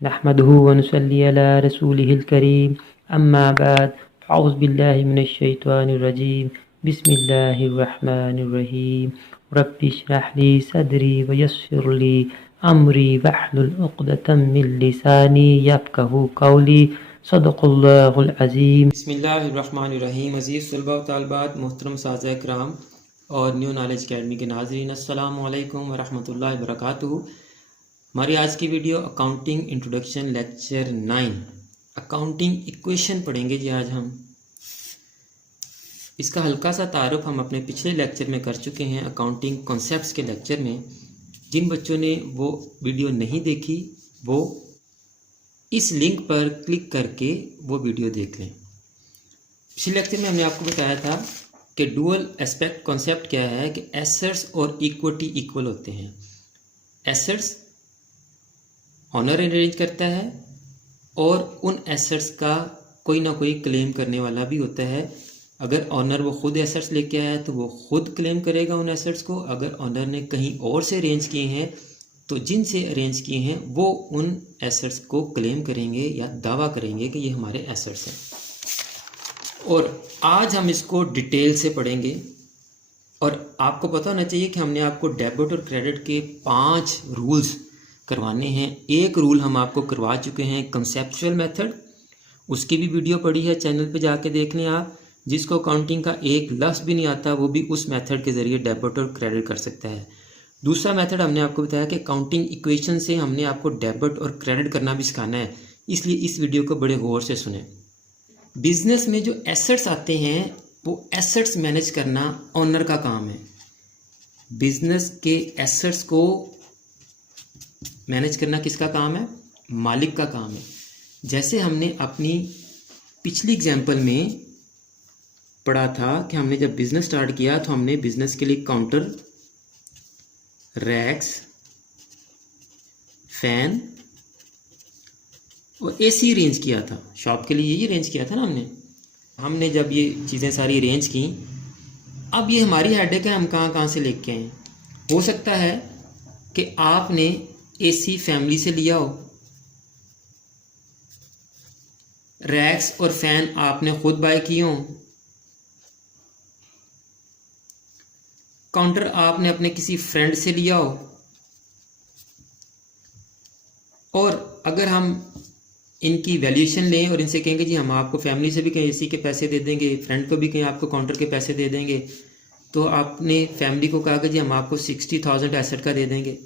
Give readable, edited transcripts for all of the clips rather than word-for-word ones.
नहमदुहु व नुसल्ली अला रसूलिहिल करीम अम्मा बाद औज़ु बिल्लाहि मिनश शैतानिर रजीम बिस्मिल्लाहिर रहमानिर रहीम रब्बि इश्रह ली सदरी व यस्सिर ली अमरी वहलुल उक़दतम मिन लिसानी यफ़क़हू क़ौली सदक़ल्लाहुल अज़ीम। बिस्मिल्लाहिर्रहमानिर्रहीम। अज़ीज़ तलबा व तालिबात, मोहतरम साज़ा कराम और न्यू नॉलेज अकेडमी के नाज़रीन, अस्सलामु अलैकुम व रहमतुल्लाहि व बरकातुहू। हमारी आज की video accounting introduction lecture 9 accounting equation पढ़ेंगे जी। आज हम इसका हल्का सा तारुफ हम अपने पिछले लेक्चर में कर चुके हैं, अकाउंटिंग कॉन्सेप्ट्स के लेक्चर में। जिन बच्चों ने वो वीडियो नहीं देखी वो इस लिंक पर क्लिक करके वो वीडियो देख लें। पिछले लेक्चर में हमने आपको बताया था कि डुअल एस्पेक्ट कॉन्सेप्ट क्या है, कि एसेट्स और इक्विटी इक्वल होते हैं। एसेट्स ऑनर अरेंज करता है और उन एसेट्स का कोई ना कोई क्लेम करने वाला भी होता है। अगर ऑनर वो खुद एसेट्स लेके आया है तो वो खुद क्लेम करेगा उन एसेट्स को। अगर ऑनर ने कहीं और से अरेंज किए हैं तो जिनसे अरेंज किए हैं वो उन एसेट्स को क्लेम करेंगे या दावा करेंगे कि ये हमारे एसेट्स हैं। और आज हम इसको डिटेल से पढ़ेंगे। और आपको पता होना चाहिए कि हमने आपको डेबिट और क्रेडिट के 5 रूल्स करवाने हैं। एक रूल हम आपको करवा चुके हैं, कंसेप्चुअल मेथड, उसकी भी वीडियो पड़ी है, चैनल पे जाके देख लें आप। जिसको अकाउंटिंग का एक लफ्ज़ भी नहीं आता वो भी उस मेथड के ज़रिए डेबिट और क्रेडिट कर सकता है। दूसरा मेथड हमने आपको बताया कि अकाउंटिंग इक्वेशन से हमने आपको डेबिट और क्रेडिट करना भी सिखाना है, इसलिए इस वीडियो को बड़े गौर से सुने। बिजनेस में जो एसेट्स आते हैं वो एसेट्स मैनेज करना ऑनर का काम है। बिजनेस के एसेट्स को मैनेज करना किसका काम है? मालिक का काम है। जैसे हमने अपनी पिछली एग्जाम्पल में पढ़ा था कि हमने जब बिज़नेस स्टार्ट किया तो हमने बिज़नेस के लिए काउंटर, रैक्स, फैन और एसी अरेंज किया था। शॉप के लिए यही अरेंज किया था ना हमने जब ये चीज़ें सारी अरेंज की, अब ये हमारी हेडेक है, हम कहाँ कहाँ से लेके आए। हो सकता है कि आपने एसी फैमिली से लिया हो, रैक्स और फैन आपने खुद बाय किए हों, काउंटर आपने अपने किसी फ्रेंड से लिया हो। और अगर हम इनकी वैल्यूएशन लें और इनसे कहेंगे जी हम आपको फैमिली से भी कहीं एसी के पैसे दे देंगे, फ्रेंड को भी कहीं आपको काउंटर के पैसे दे देंगे, तो आपने फैमिली को कहा कि जी हम आपको 60,000 एसेट का दे देंगे,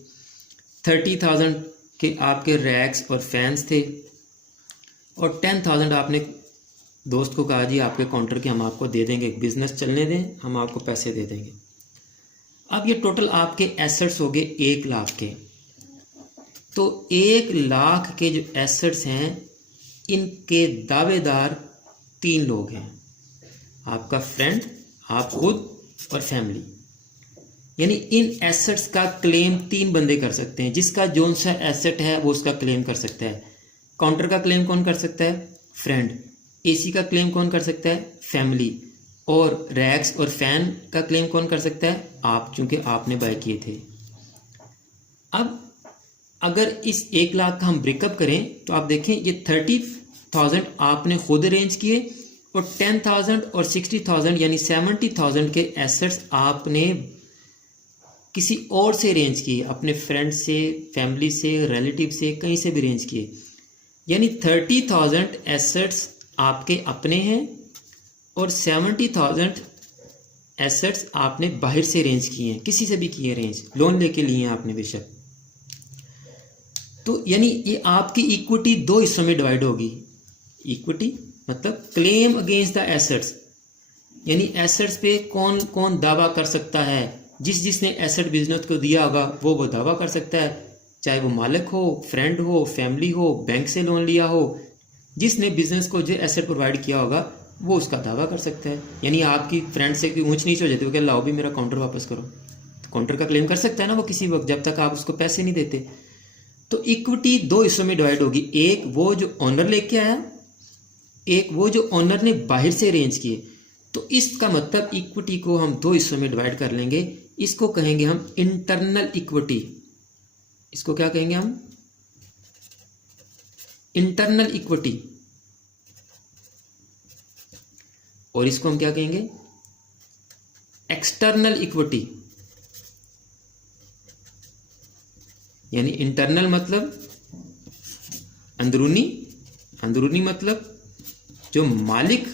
30,000 के आपके रैक्स और फैंस थे और 10,000 आपने दोस्त को कहा जी आपके काउंटर के हम आपको दे देंगे, बिजनेस चलने दें, हम आपको पैसे दे देंगे। अब ये टोटल आपके एसेट्स हो गए 1 लाख के। तो 1 लाख के जो एसेट्स हैं इनके दावेदार 3 लोग हैं, आपका फ्रेंड, आप खुद और फैमिली। यानी इन एसेट्स का क्लेम 3 बंदे कर सकते हैं। जिसका जोन सा एसेट है वो उसका क्लेम कर सकता है। काउंटर का क्लेम कौन कर सकता है? फ्रेंड। एसी का क्लेम कौन कर सकता है? फैमिली। और रैक्स और फैन का क्लेम कौन कर सकता है? आप, चूंकि आपने बाय किए थे। अब अगर इस 1 लाख का हम ब्रेकअप करें तो आप देखें ये 30,000 आपने खुद अरेंज किए और 10,000 और 60,000 यानी 70,000 के एसेट्स आपने किसी और से अरेंज किए, अपने फ्रेंड से, फैमिली से, रिलेटिव से, कहीं से भी अरेंज किए। यानी 30,000 एसेट्स आपके अपने हैं और 70,000 एसेट्स आपने बाहर से अरेंज किए हैं, किसी से भी किए अरेंज, लोन लेके लिए हैं आपने बेशक। तो यानी ये आपकी इक्विटी 2 हिस्सों में डिवाइड होगी। इक्विटी मतलब क्लेम अगेंस्ट द एसेट्स, यानी एसेट्स पे कौन कौन दावा कर सकता है। जिसने एसेट बिजनेस को दिया होगा वो दावा कर सकता है, चाहे वो मालिक हो, फ्रेंड हो, फैमिली हो, बैंक से लोन लिया हो। जिसने बिजनेस को जो एसेट प्रोवाइड किया होगा वो उसका दावा कर सकता है। यानी आपकी फ्रेंड से कोई ऊंच नीच हो जाती है, वो क्या लाओ भी मेरा काउंटर वापस करो, तो काउंटर का क्लेम कर सकता है ना वो किसी वक्त, जब तक आप उसको पैसे नहीं देते। तो इक्विटी 2 हिस्सों में डिवाइड होगी। एक वो जो ऑनर लेके आया, एक वो जो ऑनर ने बाहर से अरेंज किए। तो इसका मतलब इक्विटी को हम 2 हिस्सों में डिवाइड कर लेंगे। इसको कहेंगे हम इंटरनल इक्विटी। इसको क्या कहेंगे हम? इंटरनल इक्विटी, और इसको हम क्या कहेंगे, एक्सटर्नल इक्विटी। यानी इंटरनल मतलब अंदरूनी, अंदरूनी मतलब जो मालिक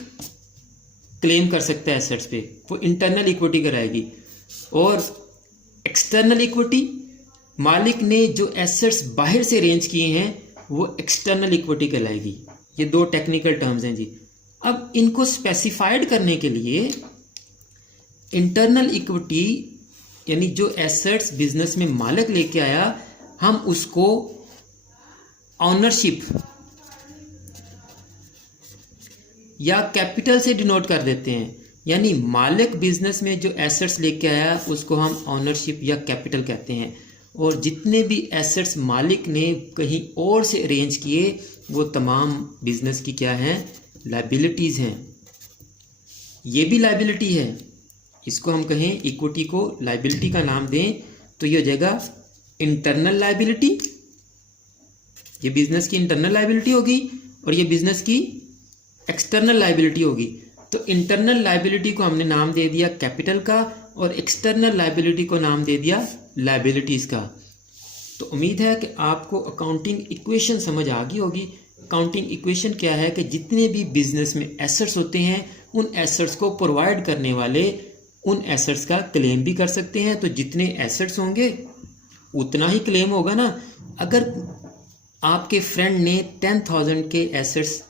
क्लेम कर सकता है एसेट्स पे, वो इंटरनल इक्विटी कराएगी। और एक्सटर्नल इक्विटी, मालिक ने जो एसेट्स बाहर से अरेंज किए हैं वो एक्सटर्नल इक्विटी कहलाएगी। ये दो टेक्निकल टर्म्स हैं जी। अब इनको स्पेसिफाइड करने के लिए इंटरनल इक्विटी यानी जो एसेट्स बिजनेस में मालिक लेके आया, हम उसको ऑनरशिप या कैपिटल से डिनोट कर देते हैं। यानी मालिक बिजनेस में जो एसेट्स लेके आया उसको हम ऑनरशिप या कैपिटल कहते हैं। और जितने भी एसेट्स मालिक ने कहीं और से अरेंज किए वो तमाम बिजनेस की क्या हैं, लायबिलिटीज़ हैं। ये भी लायबिलिटी है, इसको हम कहें इक्विटी को लायबिलिटी का नाम दें तो ये हो जाएगा इंटरनल लायबिलिटी। ये बिजनेस की इंटरनल लायबिलिटी होगी और ये बिजनेस की एक्सटर्नल लायबिलिटी होगी। तो इंटरनल लायबिलिटी को हमने नाम दे दिया कैपिटल का और एक्सटर्नल लायबिलिटी को नाम दे दिया लायबिलिटीज़ का। तो उम्मीद है कि आपको अकाउंटिंग इक्वेशन समझ आ गई होगी। अकाउंटिंग इक्वेशन क्या है कि जितने भी बिजनेस में एसेट्स होते हैं उन एसेट्स को प्रोवाइड करने वाले उन एसेट्स का क्लेम भी कर सकते हैं। तो जितने एसेट्स होंगे उतना ही क्लेम होगा ना। अगर आपके फ्रेंड ने 10,000 के एसेट्स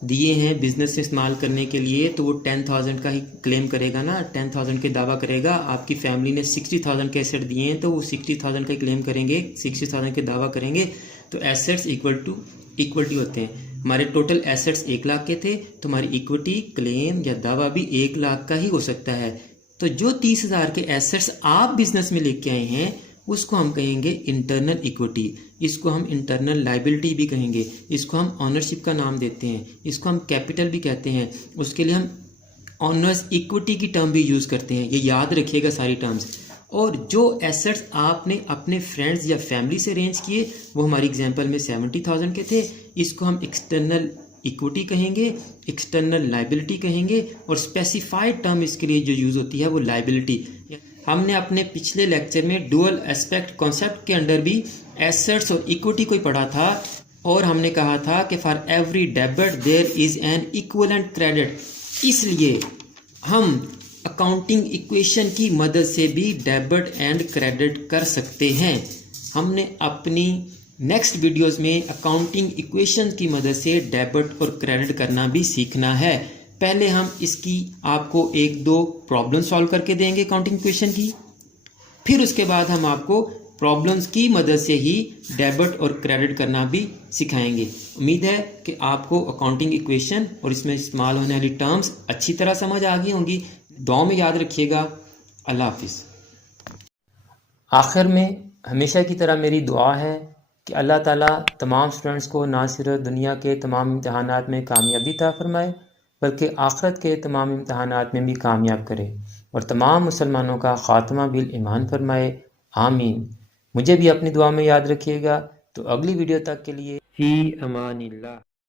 दिए हैं बिजनेस में इस्तेमाल करने के लिए तो वो 10,000 का ही क्लेम करेगा ना, 10,000 के दावा करेगा। आपकी फैमिली ने 60,000 के एसेट दिए हैं तो वो 60,000 का ही क्लेम करेंगे, 60,000 के दावा करेंगे। तो एसेट्स इक्वलिटी होते हैं। हमारे टोटल एसेट्स 1 लाख के थे तो हमारी इक्विटी क्लेम या दावा भी 1 लाख का ही हो सकता है। तो जो 30,000 के एसेट्स आप बिजनेस में लेके आए हैं उसको हम कहेंगे इंटरनल इक्विटी। इसको हम इंटरनल लायबिलिटी भी कहेंगे, इसको हम ऑनरशिप का नाम देते हैं, इसको हम कैपिटल भी कहते हैं। उसके लिए हम ऑनर्स इक्विटी की टर्म भी यूज़ करते हैं। ये याद रखिएगा सारी टर्म्स। और जो एसेट्स आपने अपने फ्रेंड्स या फैमिली से अरेंज किए वो हमारी एग्जांपल में 70,000 के थे, इसको हम एक्सटर्नल इक्विटी कहेंगे, एक्सटर्नल लायबिलिटी कहेंगे। और स्पेसिफाइड टर्म इसके लिए जो यूज़ होती है वो लायबिलिटी। हमने अपने पिछले लेक्चर में डुअल एस्पेक्ट कॉन्सेप्ट के अंडर भी एसेट्स और इक्विटी को ही पढ़ा था और हमने कहा था कि for every debit there is an equivalent credit. इसलिए हम अकाउंटिंग इक्वेशन की मदद से भी डेबिट एंड क्रेडिट कर सकते हैं। हमने अपनी नेक्स्ट वीडियोस में अकाउंटिंग इक्वेशन की मदद से डेबिट और क्रेडिट करना भी सीखना है। पहले हम इसकी आपको 1-2 प्रॉब्लम सॉल्व करके देंगे अकाउंटिंग इक्वेशन की, फिर उसके बाद हम आपको प्रॉब्लम्स की मदद से ही डेबिट और क्रेडिट करना भी सिखाएंगे। उम्मीद है कि आपको अकाउंटिंग इक्वेशन और इसमें इस्तेमाल होने वाली टर्म्स अच्छी तरह समझ आ गई होंगी। दुआ में याद रखिएगा। अल्लाह हाफिज़। आखिर में हमेशा की तरह मेरी दुआ है कि अल्लाह ताला तमाम स्टूडेंट्स को ना सिर्फ दुनिया के तमाम इम्तहानात में कामयाबी अता फरमाए बल्कि आखिरत के तमाम इम्तहानात में भी कामयाब करे और तमाम मुसलमानों का ख़ात्मा बिल ईमान फरमाए। आमीन। मुझे भी अपनी दुआ में याद रखिएगा। तो अगली वीडियो तक के लिए फ़ी अमानिल्लाह।